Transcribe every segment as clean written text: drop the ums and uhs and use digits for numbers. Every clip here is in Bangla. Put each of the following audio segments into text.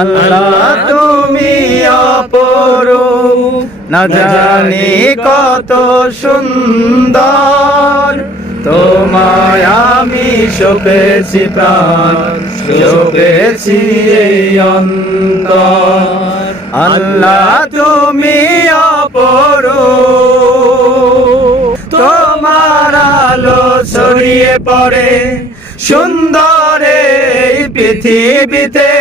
আল্লাহ তুমি অপরূপ, না জানি কত সুন্দর। তোমায় আমি সপেছি প্রাণ, সপেছি এই অন্তর। আল্লাহ তুমি অপরূপ, তোমার আলো ছড়িয়ে পড়ে সুন্দর এই পৃথিবীতে।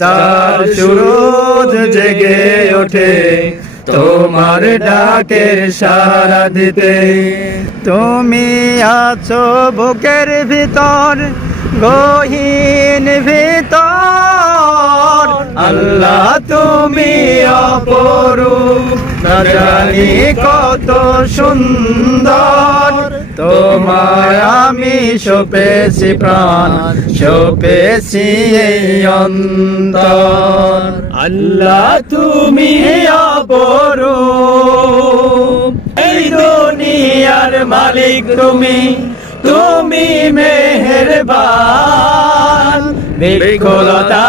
চার সূরজ জেগে ওঠে তোমার ডাকের সাড়া দিতে। তুমি আছো বুকের ভিতর, গহীন ভিতর। আল্লাহ তুমি অপরূপ, না জানি কত সুন্দর। তোমায় আমি সপেছি প্রাণ, সপেছি এই অন্তর। আল্লাহ তুমি অপরূপ, এই দুনিয়ার মালিক তুমি, তুমি মেহেরবান। বৃক্ষলতা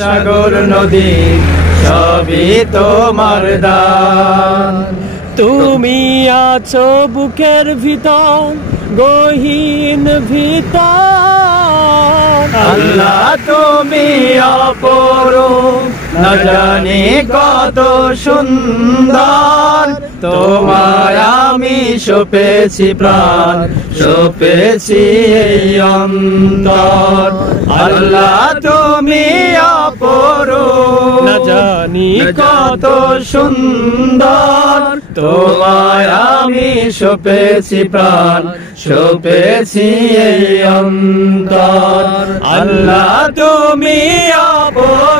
সাগর নদী সবই তোমার দান। তুমি আছো বুকের ভিতর, গহীন ভিতর। আল্লাহ তুমি অপরূপ, না জানি কত সুন্দর। তোমায় আমি সপেছি প্রাণ, সপেছি এই অন্তর। আল্লাহ তুমি অপরূপ, না জানি কত সুন্দর। তোমায় আমি সপেছি প্রাণ, সপেছি এই অন্তর। আল্লাহ তুমি অপরূপ।